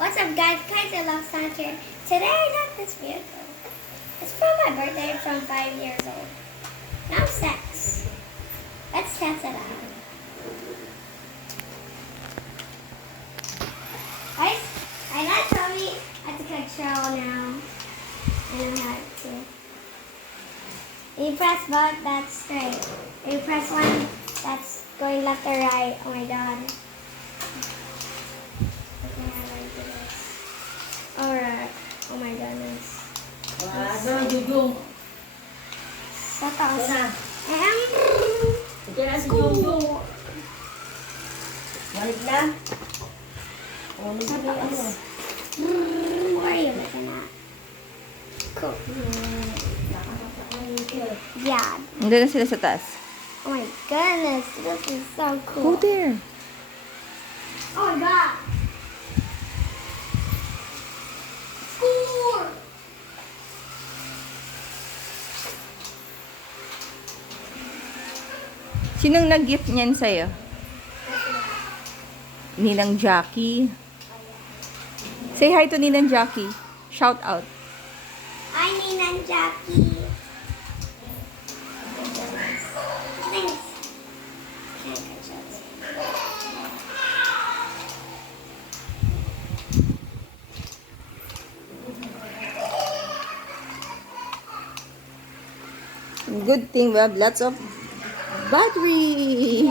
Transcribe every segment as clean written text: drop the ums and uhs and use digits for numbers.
What's up, guys? Kaiser Love Sanchez. Today I got this vehicle. It's from my birthday from 5 years old. Now 6. Let's test it out. Guys, I got Tommy at the control now. I know how to. You press both, that's straight. You press one, that's going left or right. Oh my god. Okay, how do I do this? Alright. Oh my goodness. Jujung. Sa taas. Ito na si Jujung. Balik na. O, may sabi ano. What are you looking at? Cool. Yeah. Nandun na sila sa taas. Oh my goodness. This is so Go cool. there. Oh my god. Score! Sinong nag-gift niyan sa'yo? Ninang Jackie. Say hi to Ninang Jackie. Shout out. I mean, I'm Jackie. Thanks. Can't catch up. Good thing we have lots of battery.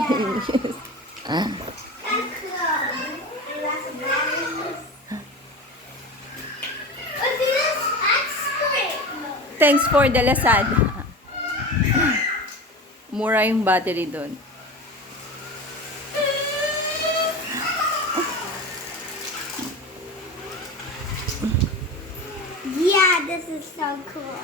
Ah. That's cool. And lots of batteries. Look at this. That's great. Thanks for the Lazada. Mura yung battery doon. Yeah, this is so cool.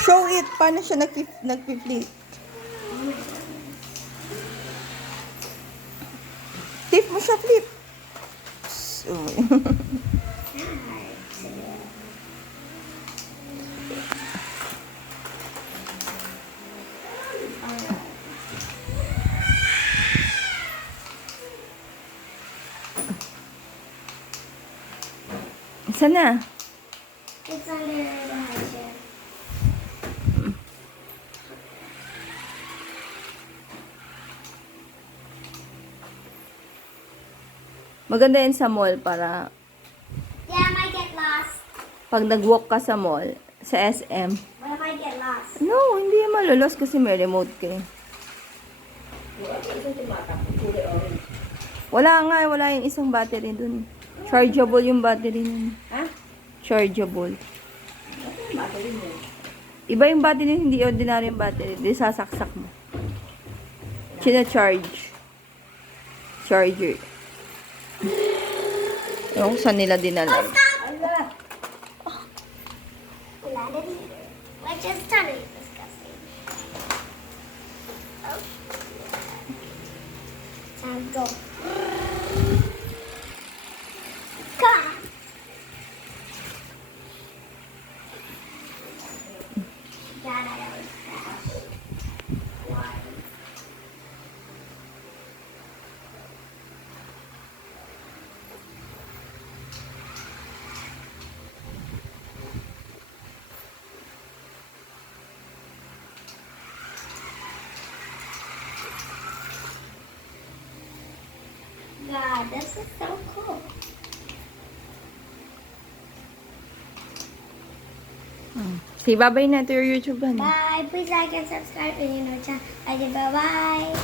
Show it. Paano siya nag-flip? Flip mo siya, flip. So, saan na? It's under the high chair. Maganda yan sa mall para Yeah, I might get lost. pag nag-walk ka sa mall, sa SM. What if I get lost? No, hindi yan malulos kasi may remote ka eh. Wala yung isang battery dun. Chargeable yung battery nun. Ha? Chargeable. Battery mo. Iba yung battery, hindi ordinary yung battery. Di sasaksak mo. China-charge. Charger. Ewan ko saan nila dinala. Ala. Which is totally disgusting. Oh. Time to go. Come on. God, I always crash. Why? God, this is so cool. Say bye-bye na to your YouTube. Ano? Bye. Please like and subscribe to your channel. Bye.